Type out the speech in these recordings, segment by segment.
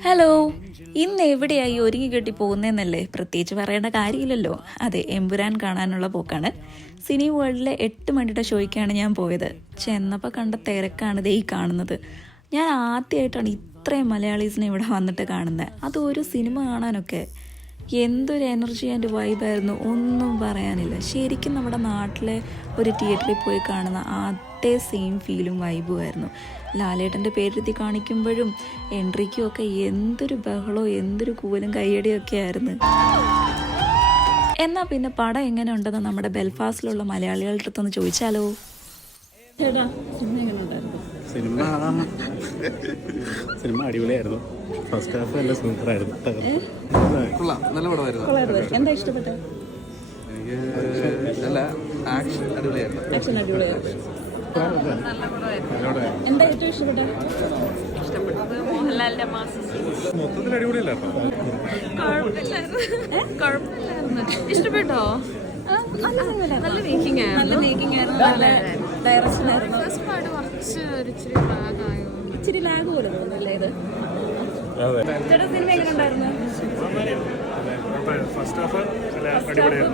Hello, ഇന്ന് എവിടെയായി ഒരുങ്ങി കെട്ടി പോകുന്നതെന്നല്ലേ? പ്രത്യേകിച്ച് പറയേണ്ട കാര്യമില്ലല്ലോ. അതെ, എമ്പുരാൻ കാണാനുള്ള പോക്കാണ്. സിനി വേൾഡിലെ 8 മണിയുടെ ഷോയ്ക്കാണ് ഞാൻ പോയത്. ചെന്നപ്പോൾ കണ്ട തിരക്കാണ് ദേ ഈ കാണുന്നത്. ഞാൻ ആദ്യമായിട്ടാണ് ഇത്രയും മലയാളീസിനെ ഇവിടെ വന്നിട്ട് കാണുന്നത്. അത് ഒരു സിനിമ കാണാനൊക്കെ എന്തൊരു എനർജി ആൻഡ് വൈബായിരുന്നു, ഒന്നും പറയാനില്ല. ശരിക്കും നമ്മുടെ നാട്ടിലെ ഒരു തിയേറ്ററിൽ പോയി കാണുന്ന അതേ സെയിം ഫീലും വൈബും ആയിരുന്നു. ലാലേട്ടൻ്റെ പേരെഴുതി കാണിക്കുമ്പോഴും എൻട്രിക്കും ഒക്കെ എന്തൊരു ബഹളവും എന്തൊരു കൂവലും കയ്യടിയും ഒക്കെ ആയിരുന്നു. എന്നാൽ പിന്നെ പടം എങ്ങനെ ഉണ്ടെന്ന് നമ്മുടെ ബെൽഫാസ്റ്റിലുള്ള മലയാളികളുടെ അടുത്തൊന്ന് ചോദിച്ചാലോ. ചേട്ടാ, സിനിമ എങ്ങനെ ഉണ്ടായിരുന്നു? സിനിമ അടിപൊളിയായിരുന്നു. ഫസ്റ്റ് ഹാഫ് നല്ല സൂപ്പറായിരുന്നു. നല്ല പടമായിരുന്നു. എന്താ ഇഷ്ടപ്പെട്ടത്? ആക്ഷൻ അടിപൊളിയായിരുന്നു. എന്താ ഏറ്റവും ഇഷ്ടപ്പെട്ടത്? മോഹൻലാലിന്റെ മാസം മൊത്തത്തിൽ അടിപൊളിയല്ലാട്ടോ. കുഴപ്പമില്ലായിരുന്നു. ഇഷ്ടപ്പെട്ടോ? നല്ല മേക്കിംഗ് ആയിരുന്നു. നല്ല മേക്കിംഗ് ആയിരുന്നു, നല്ല ഡയറക്ഷൻ ആയിരുന്നു. ഫസ്റ്റ് പാർട്ട് കുറച്ച് ഇച്ചിരി ലാഗായോ, ഇച്ചിരി ലാഗ് പോലെ തോന്നുന്നില്ലേ ഇത്? ചേട്ടാ, സിനിമ എങ്ങനെ ഉണ്ടായിരുന്നു? ഫസ്റ്റ് ഹാഫ്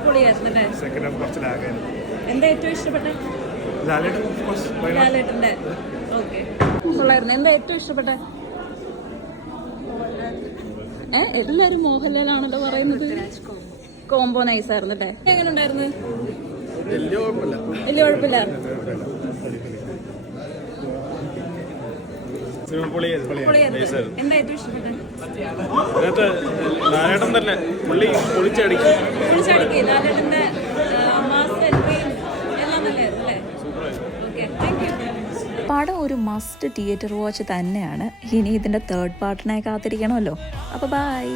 പൊളിയായിരുന്നു അല്ലേ? സെക്കൻഡ് ഹാഫ് കുറച്ച് ലാഗായിരുന്നു. എന്താ ഏറ്റവും ഇഷ്ടപ്പെട്ടത്? ലാലേട്ടൻ്റെ. ഓക്കെ, കൊള്ളായിരുന്നു. എന്താ ഏറ്റവും ഇഷ്ടപ്പെട്ട? എല്ലാരും മോഹൻലാലാണല്ലോ പറയുന്നത്. കോംബോ നൈസ് ആയിരുന്നു അല്ലേ? എങ്ങനെ ഉണ്ടായിരുന്നു? വലിയ കുഴപ്പമില്ല. എന്താ ഏറ്റവും ഇഷ്ടപ്പെട്ടത്? ലാലേട്ടൻ തന്നെ പുള്ളി പൊളിച്ചടുക്കി. ലാലേട്ടൻ്റെ മാസ് എൻട്രിയും എല്ലാം നല്ലതായിരുന്നു അല്ലേ? Okay, thank you. പടം ഒരു മസ്റ്റ് തിയേറ്റർ വാച്ച് തന്നെയാണ്. ഇനി ഇതിൻ്റെ തേർഡ് പാർട്ടിനായി കാത്തിരിക്കണമല്ലോ. അപ്പോൾ ബൈ.